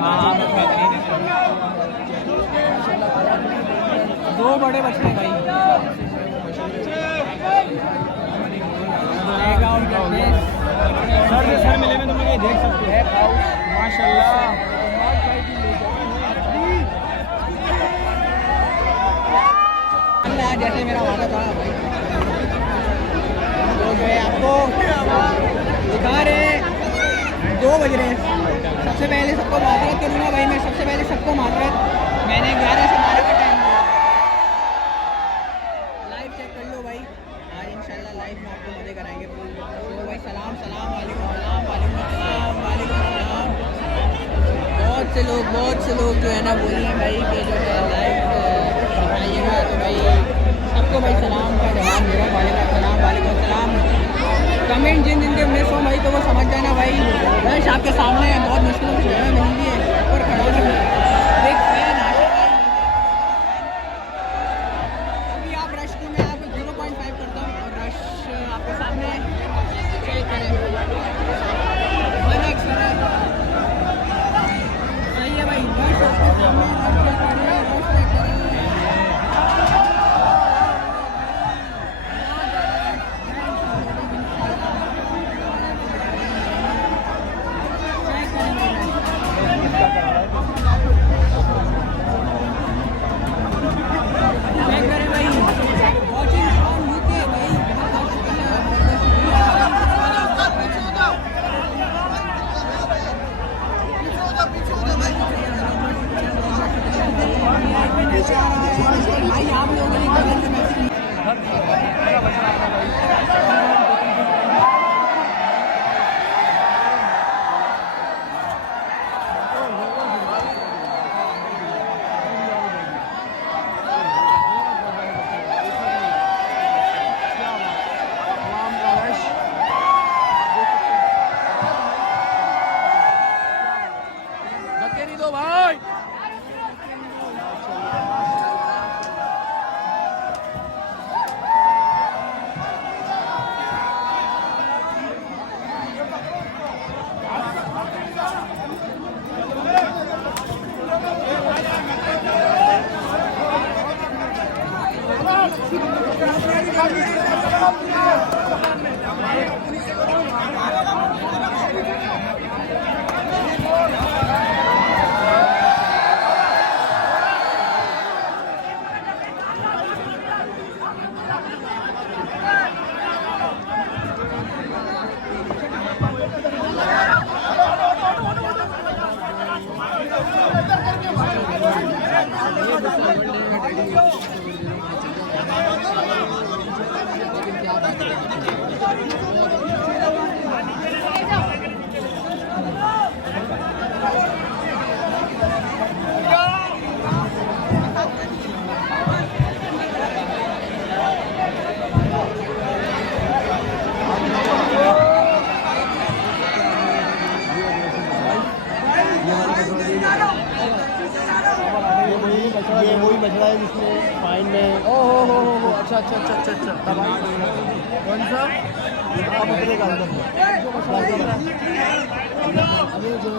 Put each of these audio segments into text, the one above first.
हाँ बेहतरीन है। दो बड़े बच्चे हैं भाई। सर मिले में तुम लोग ये देख सकते हो माशाल्लाह। जैसे मेरा वादा था भाई तो जो है आपको दिखा रहे 2 बज रहे। सबसे पहले सबको माजरत करूँगा भाई, मैं सबसे पहले सबको माजरत। मैंने 11 से 12 का टाइम दिया। लाइव चेक कर लो भाई, आज इंशाल्लाह लाइव में आपको मजे कराएंगे। तो भाई सलाम सलाम वालेकुम सलाम वालेकुम सलाम वालेकुम सलाम। बहुत से लोग जो है ना बोल रहे हैं भाई कि जो है लाइव आइएगा। तो भाई सबको भाई सलाम का जवाब दे रहा हूँ, वालेकुम सलाम वालेकुम सलाम। कमेंट जिन जिनके मिस हो भाई तो वो समझ जाना भाई रश आपके सामने है। बहुत मुश्किलों से जगह मिली है ऊपर खड़ा हूँ। एक फैन अभी आप रश को मैं आपको 0.5 करता हूँ और रश आपके सामने चेक करें 1x सही है भाई। रश आपके सामने रश चेक करें। भाई आप लोगों ने ये वही बच रहा है जिसमें फाइन में हो अच्छा अच्छा अच्छा अच्छा अच्छा कौन सा आप उतरे का अंदर ये जो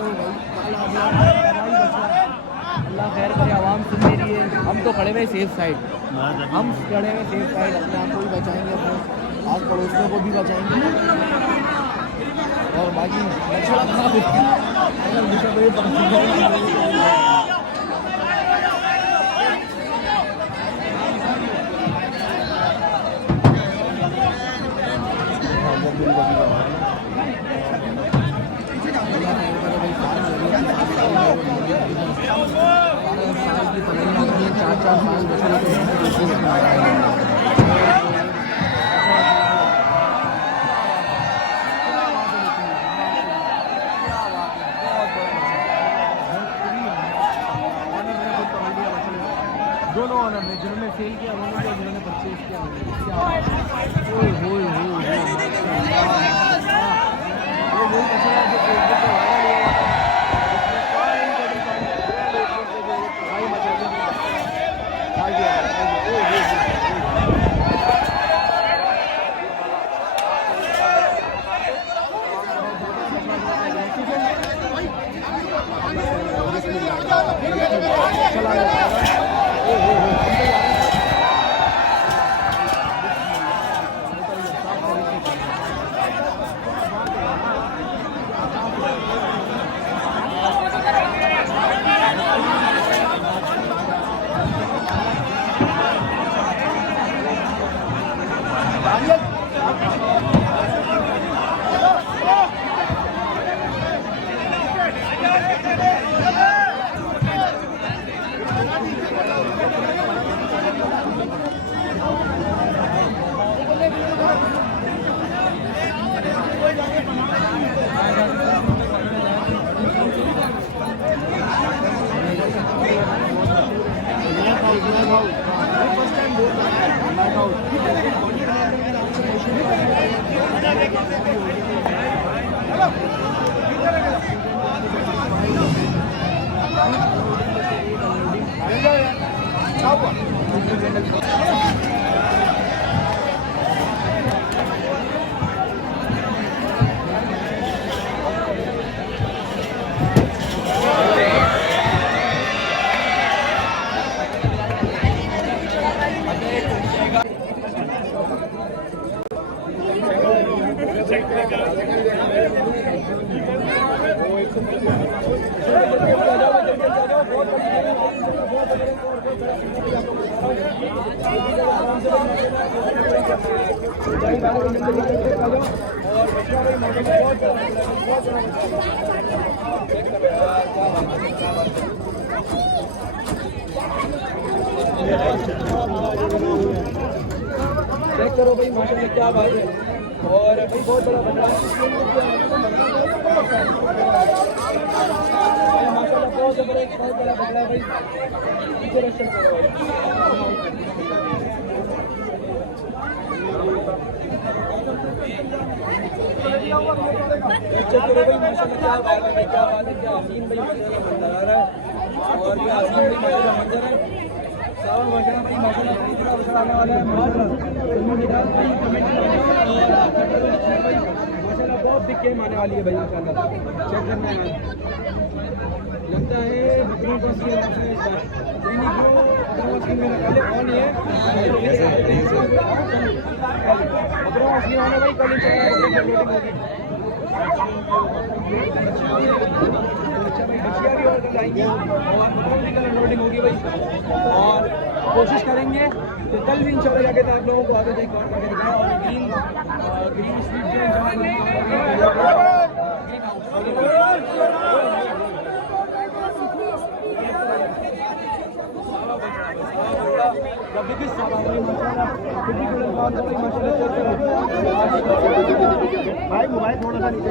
अल्लाह खैर करे। आवाम सुन नहीं रही है। हम तो खड़े हुए सेफ साइड, हम खड़े हुए सेफ साइड। अपने आप को भी बचाएंगे, अपने आस पड़ोसियों को भी बचाएंगे और बाकी दोनों ऑनर में जिन्होंने सेल किया उन्होंने और जिन्होंने परचेज किया चेक करो भाई माशाल्लाह क्या बात है। और भाई बहुत बड़ा बना माशाल्लाह बहुत जबरदस्त बहुत बड़ा बगड़ा भाई। पीछे रक्षा करो भाई। चेक करो भाई माशाल्लाह क्या बात है क्या बात है क्या हसीन भाई माशाल्लाह मंजर आ रहा है। और क्या हसीन भाई माशाल्लाह मंजर है। सावा माशाल्लाह भाई माशाल्लाह तीसरा अवसर आने वाला है। भाई कमेंट भाई माशाल्लाह बहुत बिग गेम आने वाली है भाई माशाल्लाह। चेक करना है लगता है बकरों का सीन मेरा कल ऑन ही है। बकरों का सीन आने भाई कल लोडिंग होगी। अच्छा भाई बचिया भी और कल आएंगे और बकरों की कल लोडिंग होगी भाई। और कोशिश करेंगे तो कल भी इंशाल्लाह जाके तो आप लोगों को आगे एक और करके दिखाएं। और ग्रीन स्ट्रीट जो भाई मोबाइल थोड़ा सा नीचे